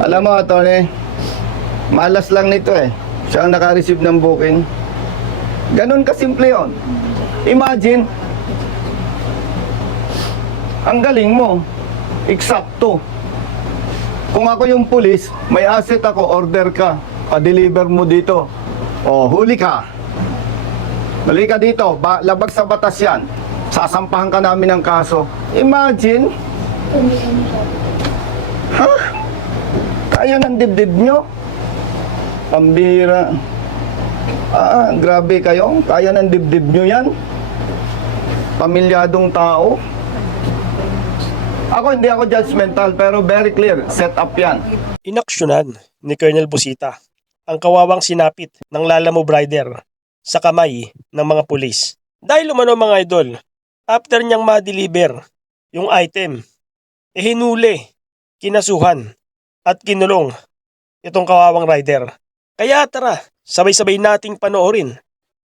Alam mo, Tony, malas lang nito eh. Siya ang naka-receive ng booking. Ganun kasimple yun. Imagine, ang galing mo. Eksakto. Kung ako yung pulis, may asset ako, order ka, pa-deliver mo dito. O, huli ka. Huli ka dito, labag sa batas yan. Sasampahan ka namin ng kaso. Imagine. Ha? Kaya ng dibdib nyo? Pambira. Grabe kayo. Kaya ng dibdib nyo yan? Pamilyadong tao. Ako, hindi ako judgmental, pero very clear. Set up yan. Inaksyonan ni Colonel Busita ang kawawang sinapit ng Lalamove Rider sa kamay ng mga pulis. Dahil umano mga idol, after niyang ma-deliver yung item, hinuli, kinasuhan at kinulong itong kawawang rider. Kaya tara, sabay-sabay nating panoorin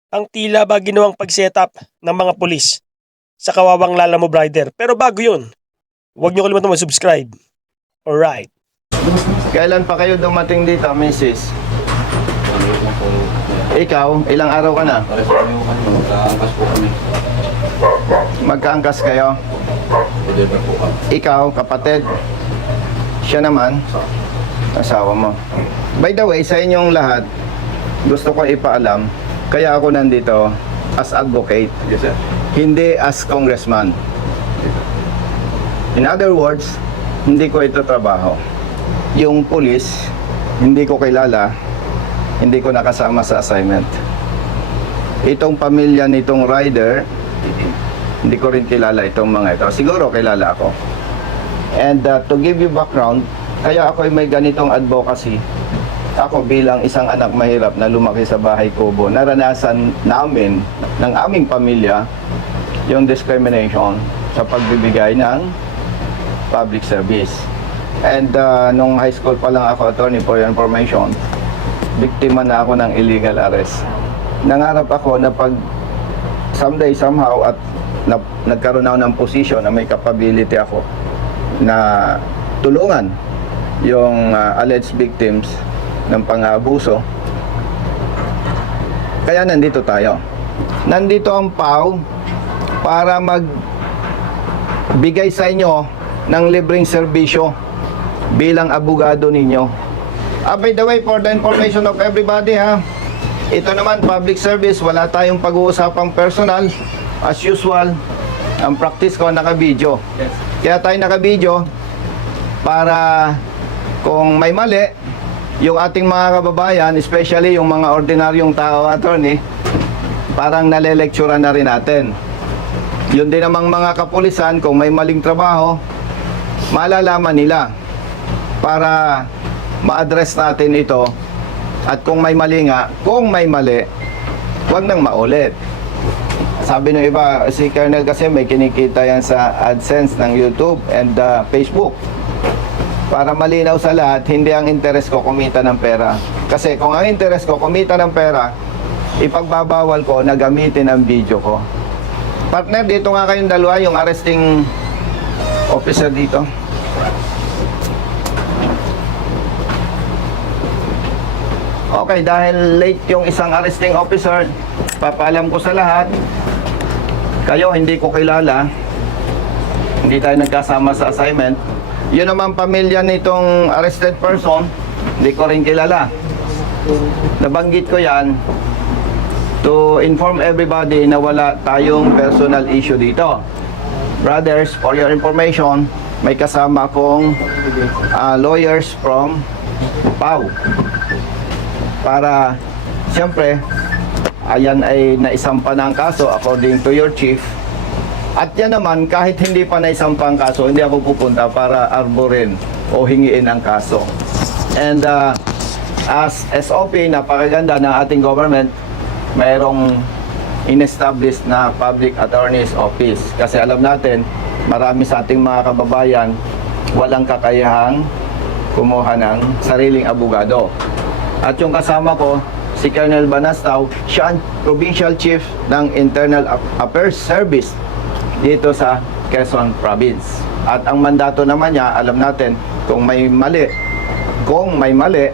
ang tila ba ginawang pag-setup ng mga pulis sa kawawang Lalamove Rider. Pero bago yun, huwag niyo kalimutan mag-subscribe. Alright. Kailan pa kayo dumating dito, Mrs.? Ikaw, ilang araw ka na? Magkaangkas po kami. Magkaangkas kayo? Deliver po kami. Ikaw, kapatid? Siya naman? Asawa mo. By the way, sa inyong lahat, gusto ko ipaalam, kaya ako nandito as advocate, Yes, sir. hindi as congressman. In other words, hindi ko ito trabaho. Yung pulis, hindi ko kilala, hindi ko nakasama sa assignment. Itong pamilya nitong rider, hindi ko rin kilala itong mga ito. Siguro kilala ako. And to give you background, kaya ako may ganitong advocacy. Ako bilang isang anak mahirap na lumaki sa bahay kubo, naranasan namin ng aming pamilya yung discrimination sa pagbibigay ng public service. And nung high school pa lang ako, attorney for your information, biktima na ako ng illegal arrest. Nangarap ako na pag someday, somehow, at nagkaroon ako ng position na may capability ako na tulungan yung alleged victims ng pang-aabuso. Kaya nandito tayo. Nandito ang PAW para magbigay sa inyo ng libreng serbisyo bilang abogado ninyo. By the way, for the information of everybody, ito naman, public service, wala tayong pag-uusapang personal. As usual, ang practice ko naka-video. Yes. Kaya tayo naka-video para kung may mali, yung ating mga kababayan, especially yung mga ordinaryong tao, attorney, parang nalelekturan na rin natin. Yun din namang mga kapulisan, kung may maling trabaho, malalaman nila para ma-address natin ito. At kung may mali nga, kung may mali, huwag nang maulit. Sabi ng iba, si Colonel kasi may kinikita yan sa AdSense ng YouTube and Facebook. Para malinaw sa lahat, hindi ang interes ko kumita ng pera. Kasi kung ang interes ko kumita ng pera, ipagbabawal ko na gamitin ang video ko. Partner, dito nga kayong dalawa, yung arresting officer dito. Okay, dahil late yung isang arresting officer, papaalam ko sa lahat, kayo hindi ko kilala, hindi tayo nagkasama sa assignment. Yun naman pamilya nitong arrested person, hindi ko rin kilala. Nabanggit ko yan to inform everybody na wala tayong personal issue dito. Brothers, for your information, may kasama akong lawyers from PAW. Para, siyempre, ayan ay naisampa na ang kaso according to your chief. At yan naman, kahit hindi pa naisampa ang kaso, hindi ako pupunta para arborin o hingiin ang kaso. And as SOP, napakaganda ng ating government, mayroong in-establish na Public Attorney's Office. Kasi alam natin, marami sa ating mga kababayan walang kakayahang kumuha ng sariling abogado. At yung kasama ko, si Colonel Banastaw, siya ang Provincial Chief ng Internal Affairs Service dito sa Quezon Province. At ang mandato naman niya, alam natin, kung may mali Kung may mali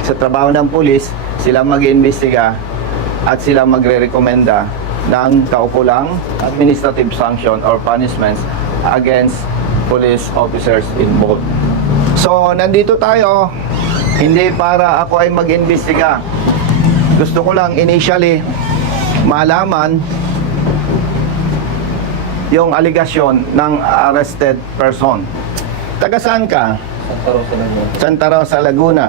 sa trabaho ng pulis, sila mag-iimbestiga at sila magre-rekomenda ng kaukulang administrative sanction or punishments against police officers involved. So, nandito tayo, hindi para ako ay mag-imbestiga. Gusto ko lang initially malaman yung aligasyon ng arrested person. Taga saan ka? Santa Rosa lang yun. Santa Rosa, Laguna.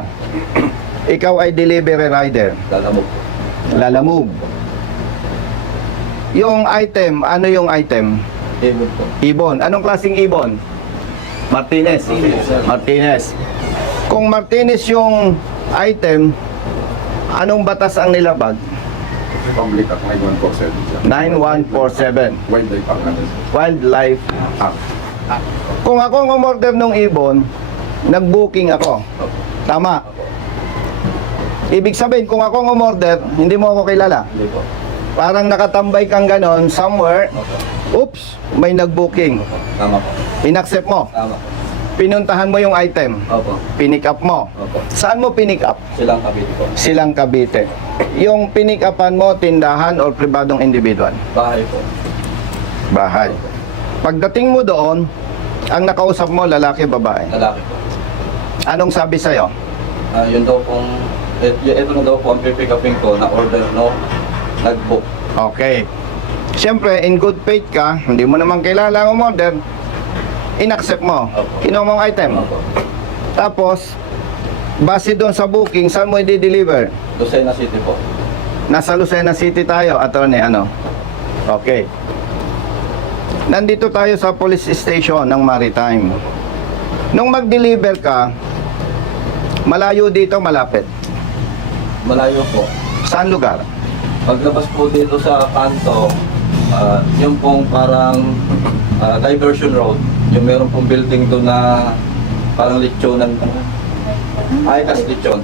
Ikaw ay delivery rider. Lalamog. Lalamove. Yung item, ano yung item? Ibon po. Ibon. Anong klaseng ibon? Martinez. Martinez. Kung Martinez yung item, anong batas ang nilabag? Public Act 9147. 9147. Wildlife Act natin. Wildlife Act. Kung ako ang umorder ng ibon, nag-booking ako. Tama. Ibig sabihin, kung ako ang umorder, hindi mo ako kilala. Hindi po. Parang nakatambay kang ganon somewhere. Oops, may nag-booking. Tama po. Inaccept mo. Tama po. Pinuntahan mo yung item. Opo. Pinick up mo. Opo. Saan mo pinick up? Silang Cavite po. Silang Cavite. Yung pinick upan mo, tindahan or pribadong individual? Bahay po. Bahay. Pagdating mo doon, ang nakausap mo, lalaki, babae. Lalaki po. Anong sabi sa'yo? Yun daw pong, ito na daw po ang pipick upin ko na order no nag-book. Okay. Siyempre, in good faith ka, hindi mo naman kilala ang umorder, inaccept mo. Opo. Kinuha mo ang item. Opo. Tapos, base doon sa booking, saan mo i-deliver? Lucena City po. Nasa Lucena City tayo, attorney, ano? Okay. Nandito tayo sa police station ng Maritime. Nung mag-deliver ka, malayo dito, malapit. Malayo po. Saan lugar? Paglabas po dito sa kanto, yung pong parang diversion road, yung meron pong building doon na parang lechonan, ICAS lechon.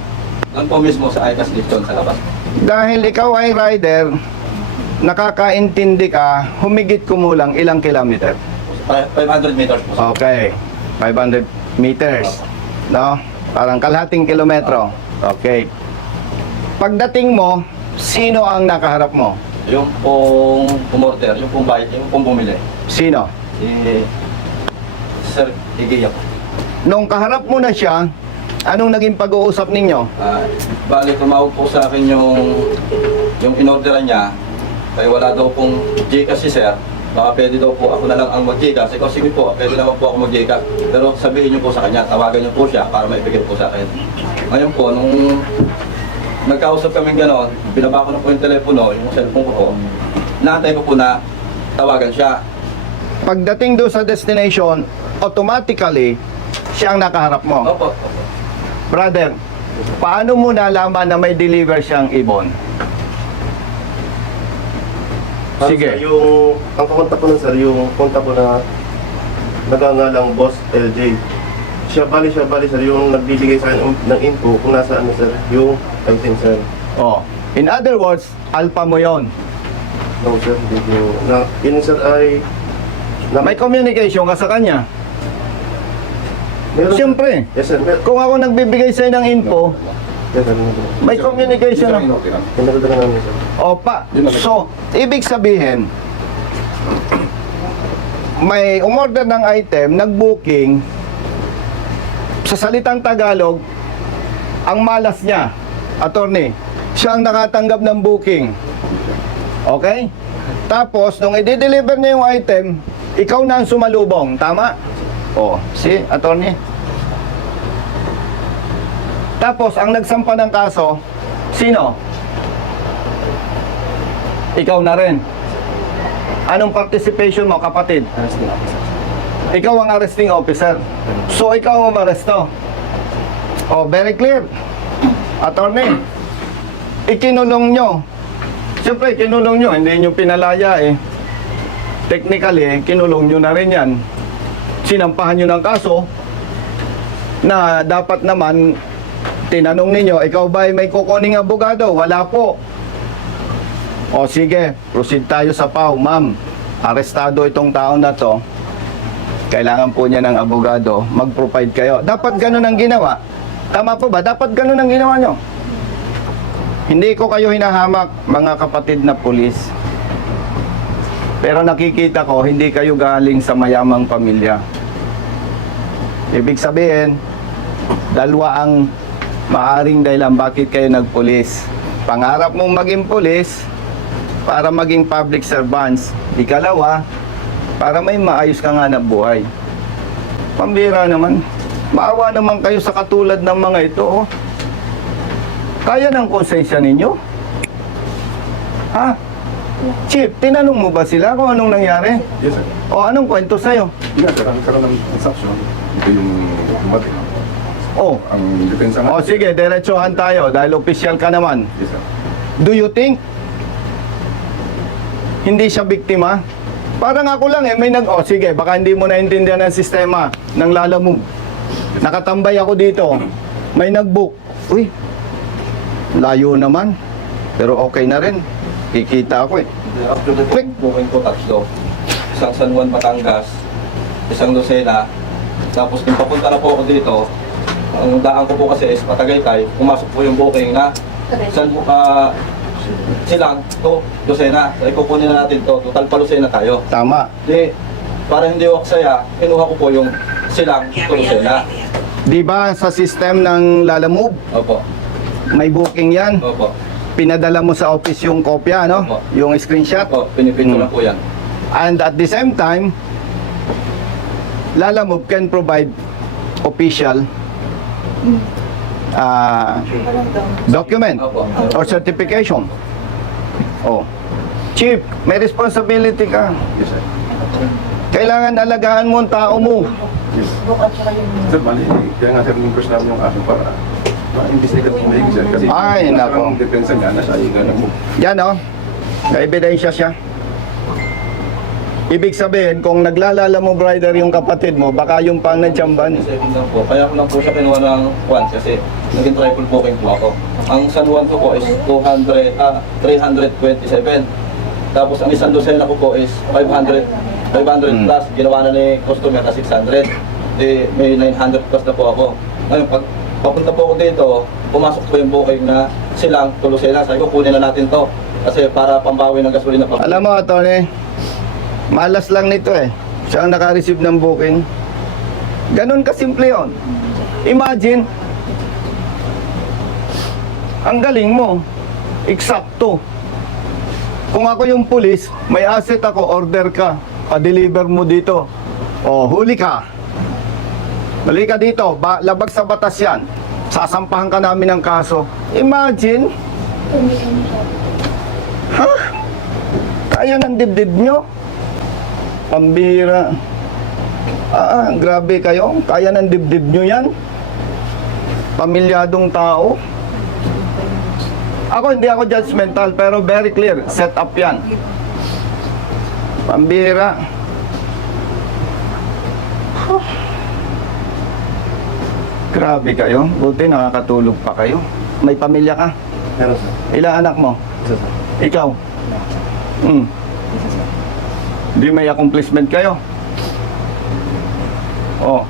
Doon po mismo sa ICAS lechon sa labas. Dahil ikaw ay rider, nakakaintindi ka, humigit kumulang ilang kilometer? 500 meters po. Okay, 500 meters. No? Parang kalahating kilometro. Okay. Pagdating mo, sino ang nakaharap mo? Yung pong umorder, yung pong bayad, yung pong bumili. Sino? Si Sir Igiya po. Nung kaharap mo na siya, anong naging pag-uusap ninyo? Bali, tumawag po sa akin yung inorderan niya. Kaya wala daw pong Gcash si Sir. Baka pwede daw po ako na lang ang mag-Gcash. Ikaw, sige po, pwede naman po ako mag-Gcash. Pero sabihin niyo po sa kanya, tawagan niyo po siya para maibigay po sa akin. Ngayon po, nung nagkausap kami gano'n, binaba ko na po yung telepono, yung cellphone ko po. Naantay ko po na tawagan siya. Pagdating doon sa destination, automatically, siya ang nakaharap mo. Opo. Brother, paano mo nalaman na may deliver siyang ibon? Sige. Sir, yung ang kakontak ko nun sir, yung kontak ko na nagangalang Boss LJ. Siya bali sir, yung nagbibigay sa akin ng info kung nasa ano sir, yung item sir. Oh. In other words, alpha mo yon. No sir, hindi ko. Yun sir ay... May communication ka sa kanya. Meron, Siyempre, yes sir, kung ako nagbibigay sa'yo ng info, yes sir, may communication na. pinagdala namin sir. Opa. So, ibig sabihin, may umorder ng item, nag-booking, sa salitang Tagalog, ang malas niya, attorney, siya ang nakatanggap ng booking. Okay? Tapos, nung i-deliver niya yung item, ikaw na ang sumalubong. Tama? O, si attorney. Tapos, ang nagsampa ng kaso, sino? Ikaw na rin. Anong participation mo, kapatid? Ikaw ang arresting officer. So, ikaw ang umaresto. Oh, very clear. Attorney, ikinulong nyo. Siyempre, kinulong nyo. Hindi nyo pinalaya eh. Technically, kinulong nyo na rin yan. Sinampahan nyo ng kaso na dapat naman tinanong ninyo, ikaw ba ay may kukuning abogado? Wala po. O sige, proceed tayo sa PAW. Ma'am, arestado itong tao na to. Kailangan po niya ng abogado. Mag-provide kayo. Dapat ganun ang ginawa. Tama po ba? Dapat ganun ang ginawa nyo. Hindi ko kayo hinahamak, mga kapatid na pulis. Pero nakikita ko, hindi kayo galing sa mayamang pamilya. Ibig sabihin, dalawa ang maaring dahilan bakit kayo nagpulis. Pangarap mong maging pulis para maging public servants. Ikalawa, para may maayos ka nga na buhay. Pambira naman. Maawa naman kayo sa katulad ng mga ito. Oh. Kaya ng konsensya ninyo? Ha? Chief, tinanong mo ba sila kung anong nangyari? Yes, sir. O anong kwento sa'yo? Yes, sir. Ang karoon ng transaction, ito yung dumating. Oh, Ang depensa nga. sige, diretsohan tayo dahil official ka naman. Yes, sir. Do you think hindi siya biktima? Parang ako lang may sige, baka hindi mo naintindihan ang sistema ng Lalamove. Nakatambay ako dito, may nag-book. Uy, layo naman. Pero okay na rin. Kikita ako eh. After the Click. booking ko tatlo. Isang San Juan, Batangas, isang Lucena, tapos kung papunta na po ako dito, ang daan ko po kasi is Patagaytay, pumasok po yung booking na silang to Lucena. So, ikukunin na natin to, total pa Lucena tayo. Tama. Di, para hindi ako saya, kinuha ko po yung silang to Lucena. Di ba sa system ng Lalamove, Opo, may booking yan? opo, Pinadala mo sa office yung kopya, no? Opo. Yung screenshot. opo, pinipinto na po yan. And at the same time, Lalamove can provide official document Opo. or certification. Oh. Chief, may responsibility ka. Yes, sir. Kailangan alagaan mo ang tao mo. Yes. Sir, bali, kaya nga sir, yung namin yung kaso para ma-investigate mo maigi, sir. Kasi Ay, nako. ang depensa nga, nasa iga na mo. Yan, oh. May ebidensya siya. Ibig sabihin, kung naglalala mo, brother, yung kapatid mo, baka yung pang nagtsamban. Saving lang po. Kaya ko lang po siya kinuha ng Juan kasi naging triple booking po ako. Ang San Juan ko po is 327. Tapos ang isang Lucena ko po is 500 plus. Ginawa na ni customer na 600. Di, may 900 plus na po ako. Ngayon, pag papunta po ako dito, pumasok po yung booking na silang to Lucena. Sabi ko, kunin na natin to. Kasi para pambawi ng gasolina pa. Alam mo, Tony, malas lang nito eh. Siya ang naka-receive ng booking. Ganon kasimple yun. Imagine, ang galing mo. Eksakto. Kung ako yung pulis, may asset ako, order ka, pa-deliver mo dito. O, huli ka. Balik ka dito, labag sa batas yan. Sasampahan ka namin ng kaso. Imagine. Ha? Kaya ng dibdib nyo? Pambira. Grabe kayo. Kaya ng dibdib nyo yan? Pamilyadong tao. Ako, hindi ako judgmental, pero very clear. Set up yan. Pambira. Grabe kayo. Buti nakakatulog pa kayo. May pamilya ka? Meron, sir. Ilang anak mo? Isa, sir. Ikaw? Di may accomplishment kayo? Oh.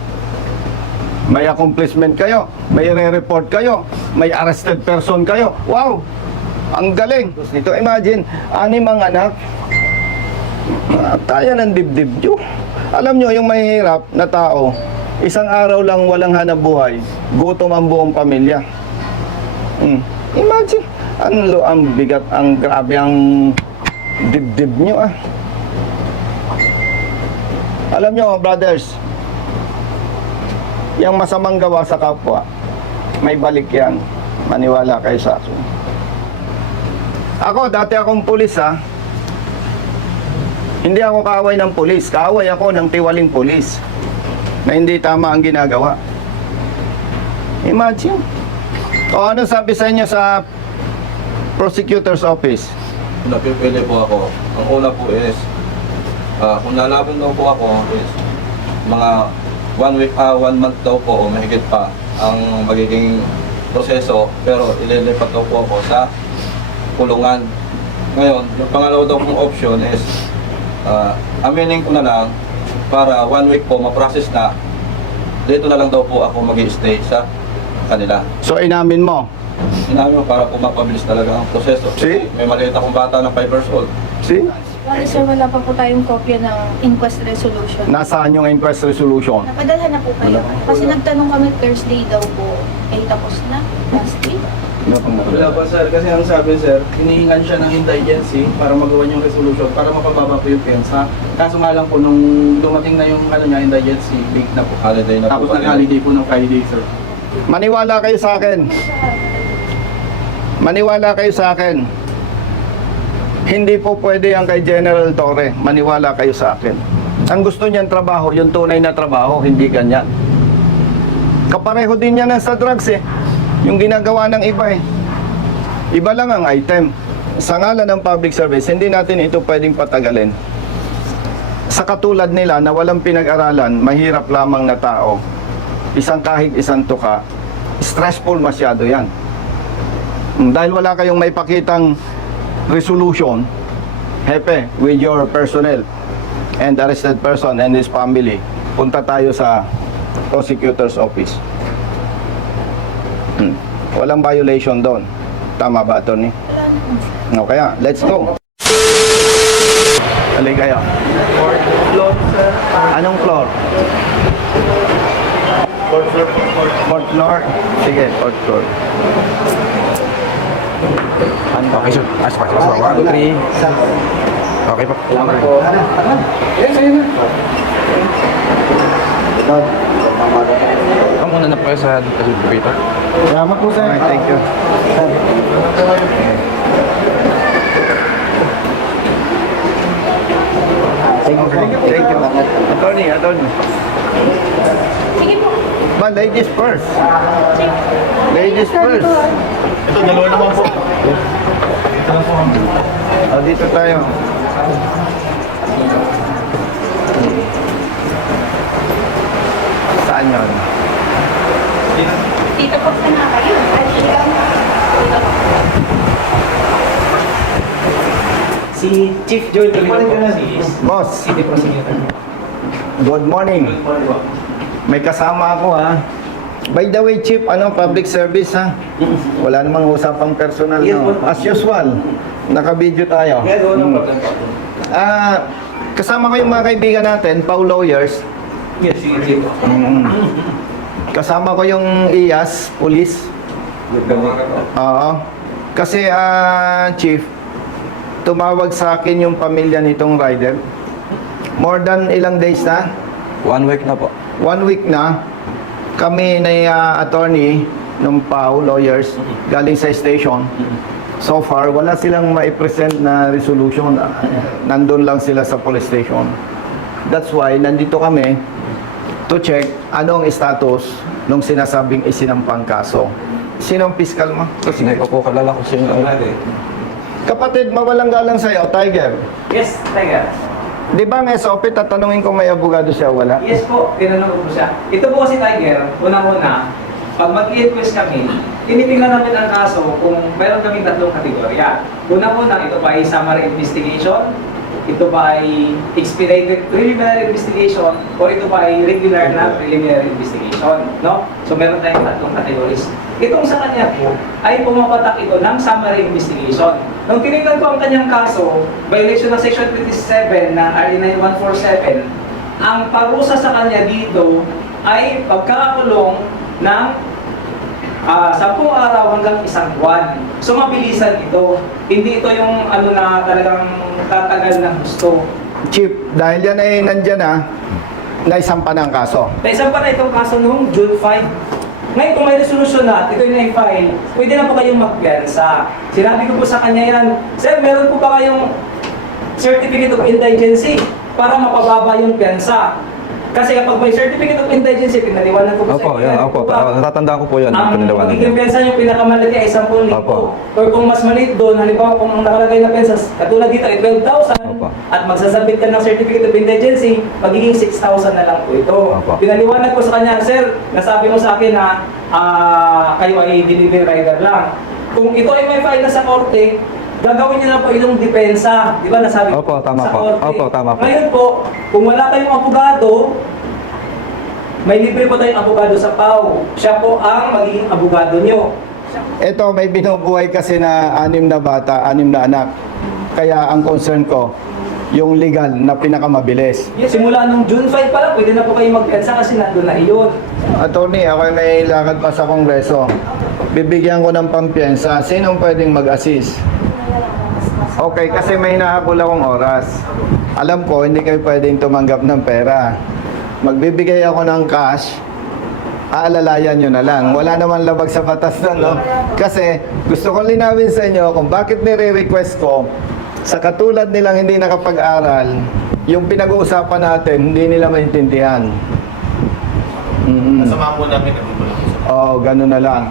May accomplishment kayo? May re-report kayo? May arrested person kayo? Wow! Ang galing! Ito, imagine, 6 ang anak. Kaya ng dibdib nyo. Alam nyo, yung mahihirap na tao, isang araw lang walang hanap buhay, gutom ang buong pamilya. Imagine, ang bigat, ang grabe ang dibdib nyo ah. Alam nyo, brothers, yung masamang gawa sa kapwa, may balik yan. Maniwala kayo sa akin. Ako, dati akong pulis ha. Hindi ako kaaway ng pulis. Kaaway ako ng tiwaling pulis na hindi tama ang ginagawa. Imagine. O ano sabi sa inyo sa prosecutor's office? Napipili po ako. Ang una po is, kung lalaban daw po ako is, mga 1 month daw po o mahigit pa ang magiging proseso, pero ililipat daw po ako sa kulungan. Ngayon, yung pangalawa daw pong option is, aminin ko na lang para 1 week po ma-process na, dito na lang daw po ako mag-i-stay sa kanila. So inamin mo. Sinabi mo para po mapabilis talaga ang proseso. See? Kasi may maliit akong bata na 5 years old. See? Bali sir, wala pa po tayong kopya ng inquest resolution. Nasaan yung inquest resolution? Napadala na po kayo. Kasi nagtanong kami Thursday daw po. Eh tapos na. Last week. Wala pa sir, kasi ang sabi sir, hinihingan siya ng indigency para magawa yung resolution para mapababa po yung pensa. Kaso nga lang po, nung dumating na yung indigency, big na po. Holiday na Tapos po. nag-holiday po ng Friday sir. Maniwala kayo sa akin. Maniwala kayo sa akin. Hindi po pwede ang kay General Torre. Maniwala kayo sa akin. Ang gusto niyan trabaho, yung tunay na trabaho, hindi ganyan. Kapareho din yan sa drugs eh. Yung ginagawa ng iba eh. Iba lang ang item. Sa ngalan ng public service, hindi natin ito pwedeng patagalin. Sa katulad nila na walang pinag-aralan, mahirap lamang na tao, isang kahig, isang tuka, stressful masyado yan. Dahil wala kayong may pakitang resolution, hepe, with your personnel and arrested person and his family, punta tayo sa prosecutor's office. Walang violation doon. Tama ba, Atty.? Wala naman sir. No, kaya, let's go. Alay kayo. Fourth floor sir. Anong floor? Fourth floor. Fourth floor? Sige, fourth floor. Okay, sir. As pa, 1, 3. Okay po. Salamat po. Yes, ayun na. Ang una na po sa elevator. Salamat po sir. Okay, thank you. Thank you. Attorney. Sige po. Ba, ladies first. Sige. Ladies first. Ito, dalawa naman po. O, dito tayo. Saan yun? Dito po sana kayo. Si Chief Joel Toledo po, si Boss, City Prosecutor. good morning. May kasama ako ha. By the way, Chief, public service ha? Wala namang usapang personal. Yes, No? po. As usual, naka-video tayo. Yeah, no problem po. Kasama ko yung mga kaibigan natin, Pau Lawyers. Yes, sige, sige po. Kasama ko yung IAS, Police. Good morning po. Oo. Kasi, Chief, tumawag sa akin yung pamilya nitong rider. More than ilang days na? 1 week na po. 1 week na. Kami na attorney ng PAO lawyers galing sa station. So far, wala silang ma-present na resolution. Nandun lang sila sa police station. That's why, nandito kami to check anong status nung sinasabing isinampang kaso. Sinong piskal mo? Hindi ko po kalala kung sino. Kapatid, mawalang galang sa'yo, Tiger. Yes, Tiger. Di ba ang SOP, tatanungin ko may abogado siya, wala? Yes po, tinanong ko po siya. Ito po si Tiger, unang-una, pag mag-i-request kami, tinitingnan namin ang kaso kung meron kaming tatlong kategorya. Unang-una, ito ba ay summary investigation? Ito ba ay expedited preliminary investigation? O ito ba ay regular na preliminary investigation? No? So meron tayong tatlong categories. Itong sa kanya po, ay pumapatak ito ng summary investigation. Nung tinignan ko ang kanyang kaso, violation ng Section 27 ng RA 9147, ang parusa sa kanya dito ay pagkakakulong ng 10 araw hanggang 1 buwan. So mabilisan ito. Hindi ito yung na talagang tatagal ng gusto. Chief, dahil yan ay nandyan na, naisampa na ang kaso. Naisang pa na itong kaso noong June 5. Ngayon kung may resolution na at ito yung na-file, pwede na po kayong magpiyansa. Sinabi ko po sa kanya yan, Sir, meron po ba kayong certificate of indigency para mapababa yung piyansa? Kasi kapag may certificate of indigency, pinaliwanag ko po Opo, yan, opo. Natatandaan ko po yan. Ang Pinaliwanag magiging niya. pensa yung pinakamalaki ay 10,000. Opo. Or kung mas maliit doon, halimbawa kung ang nakalagay na pensa, katulad dito ay 12,000 Opo. at magsasabit ka ng certificate of indigency, magiging 6,000 na lang po ito. Opo. Pinaliwanag ko sa kanya, Sir, nasabi mo sa akin na kayo ay delivery rider lang. Kung ito ay may file na sa korte, gagawin niyo na po yung depensa. Di ba nasabi ko Opo, tama sa po. korte? Opo, tama po. Ngayon po, kung wala kayong abogado, May libre po tayong abogado sa PAW. Siya po ang magiging abogado nyo. Ito, may binubuhay kasi na 6 na bata, 6 na anak. Kaya ang concern ko, yung legal na pinakamabilis. Simula nung June 5 pa lang, pwede na po kayo magpensa kasi nandun na iyon. Attorney, ako ay may lakad pa sa Kongreso. Bibigyan ko ng pampiyansa. Sinong pwedeng mag-assist? Okay, kasi may hinahabol akong oras. Alam ko, hindi kayo pwedeng tumanggap ng pera. Magbibigay ako ng cash, aalalayan nyo na lang. Wala naman labag sa batas na, no? Kasi gusto kong linawin sa inyo kung bakit nire-request ko sa katulad nilang hindi nakapag-aral, yung pinag-uusapan natin, hindi nila maintindihan. Kasama po namin ang Oo, ganun na lang.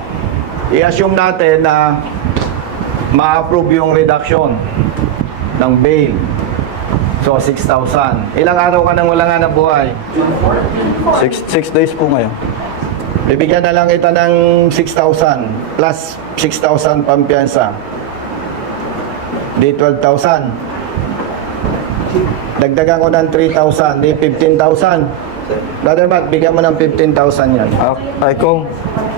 I-assume natin na ma-approve yung reduction ng bail. So, 6,000. Ilang araw ka nang wala nga na buhay? 6 days po ngayon. Bibigyan na lang kita ng 6,000 plus 6,000 pampiyansa. Di 12,000. Dagdagan ko ng 3,000. Di 15,000. Brother Matt, bigyan mo ng 15,000 yan. Ay kung,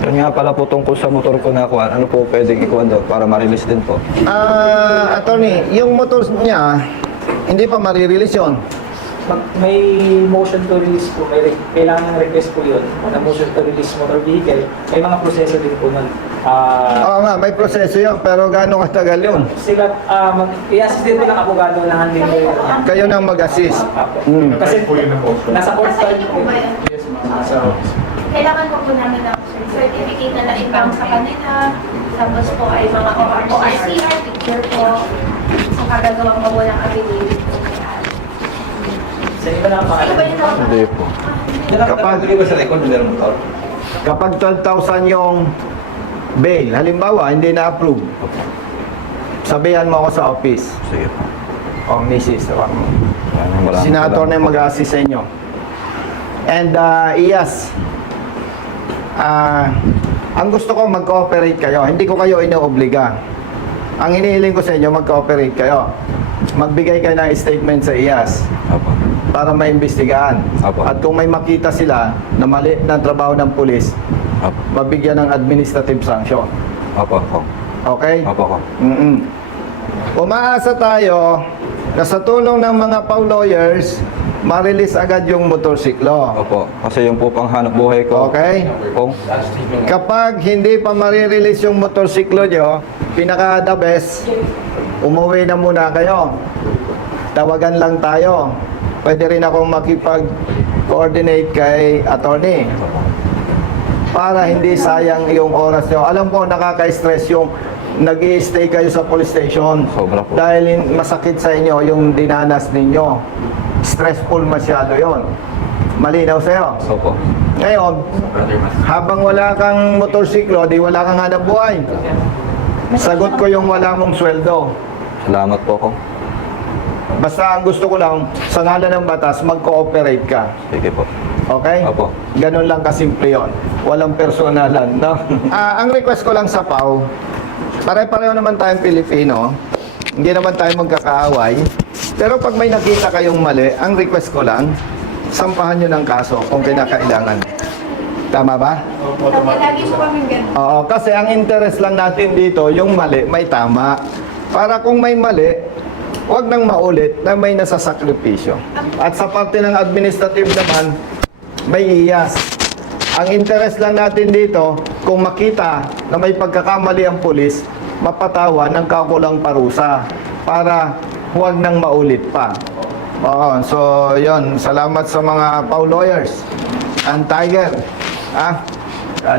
yun nga pala po tungkol sa motor ko na kuha, ano po pwedeng ikuha doon para ma-release din po? Attorney, yung motor niya, hindi pa marirelease yun. May motion to release po, kailangan ng request po yun na motion to release motor vehicle. May mga proseso din po nun. Oo nga, may proseso yun, pero gaano katagal yun? Sila, i-assist din po ng abogado na handling mo yun. Kayo nang mag-assist. Kasi nasa court pa rin po. Yes, ma'am. Kailangan po namin ng certificate na na-impang sa kanila. Tapos po ay mga ORCR, picture po. Sa kagagawang mawalang affidavit po kaya. Sa iba na Ano ba yun naman? Hindi po. Kapag- ba sa likod ng motor? Kapag 12,000 yung bail, halimbawa, hindi na-approve, sabihan mo ako sa office. Sige po. O, misis, Wala senator na yung mag-assist sa inyo. And, Iyas, ang gusto ko mag-cooperate kayo. Hindi ko kayo inoobliga. Ang hinihiling ko sa inyo, mag-cooperate kayo. Magbigay kayo ng statement sa Iyas Apo. para maimbestigahan. Apo. At kung may makita sila na mali ng trabaho ng pulis, Apo. mabigyan ng administrative sanction. Apo. Apo. Okay? Apo. Umaasa tayo na sa tulong ng mga PAW lawyers, ma-release agad yung motorsiklo. Opo. Kasi yung po pang hanap buhay ko. Okay? Kung Kapag hindi pa ma-release yung motorsiklo nyo, pinaka-the best, umuwi na muna kayo. Tawagan lang tayo. Pwede rin akong makipag-coordinate kay attorney para hindi sayang yung oras nyo. Alam ko, nakaka-stress yung nag-i-stay kayo sa police station Sobra po. dahil masakit sa inyo yung dinanas ninyo. Stressful masyado yon. Malinaw sa'yo. Opo. Ngayon, habang wala kang motorsiklo, di wala kang hanap buhay. Sagot ko yung wala mong sweldo. Salamat po ko. Basta ang gusto ko lang, sa ngalan ng batas, mag-cooperate ka. Sige po. Okay? Opo. Ganun lang kasimple yun. Walang personalan, no? Ang request ko lang sa PAW, pare-pareho naman tayong Pilipino. Hindi naman tayo magkakaaway. Pero pag may nakita kayong mali, ang request ko lang, sampahan nyo ng kaso kung kinakailangan. Tama ba? Lagi po kaming ganun. Oo, kasi ang interest lang natin dito, yung mali, may tama. Para kung may mali, huwag nang maulit na may nasasakripisyo. At sa parte ng administrative naman, may iyas. Ang interest lang natin dito, kung makita na may pagkakamali ang pulis, mapatawa ng kakulang parusa para huwag nang maulit pa. Oo, so yon. Salamat sa mga PAW lawyers. And Tiger.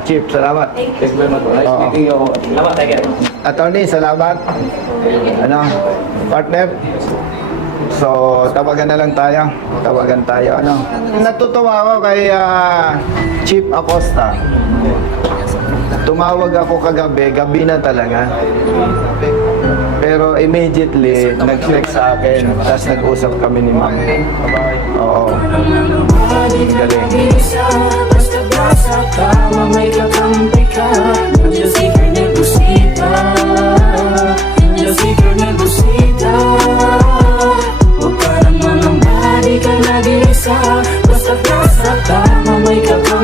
Chief, salamat. Thank you very much. Nice Oo. meeting you. Salamat, Tiger. Attorney, salamat. Ano, partner? So, tawagan na lang tayo. Tawagan tayo. Ano? Natutuwa ako kay Chief Acosta. Tumawag ako kagabi, gabi na talaga. Pero immediately, nag-text sa akin. Tapos nag-usap kami ni Ma'am. Oo. Galing. Basta basa ka, may kakampi ka. Nandiyan si Colonel Busita. Nandiyan si Colonel Busita. Huwag ka nang mamambali ka lagi isa. Basta basa ka, may kakampi ka.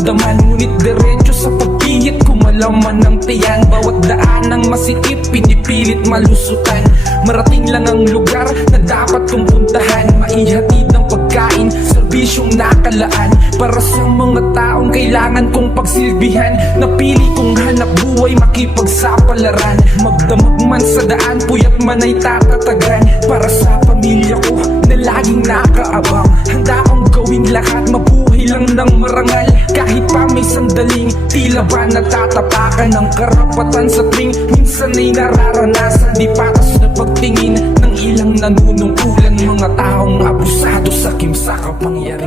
maramdaman. Ngunit diretso sa pagpihit kumalaman ng tiyan. Bawat daan ng masikip pinipilit malusutan. Marating lang ang lugar na dapat kong puntahan. Maihatid ng pagkain, serbisyong nakalaan para sa mga taong kailangan kong pagsilbihan. Napili kong hanap buhay, makipagsapalaran. Magdamag man sa daan, puyat man ay tatatagan. Para sa pamilya ko na laging nakaabang. Handa kong gawin lahat, mabuhay lang ng marangal. Kahit pa may sandaling tila ba natatapakan ng karapatan sa tuwing minsan ay nararanasan. Di patas na pagtingin ng ilang nanunungkulan, mga taong abusado sa kimsa kapangyarihan.